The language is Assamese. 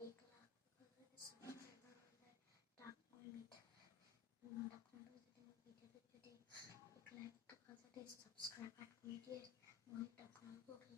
1 লাখ সাবস্ক্ৰাইবাৰ হলে তাক মই আপোনালোকে যদি মোৰ ভিডিঅ'টোত যদি 1 লাখ টকা যদি সাবস্ক্ৰাইবাৰ কৰি দিয়ে মই আপোনালোকক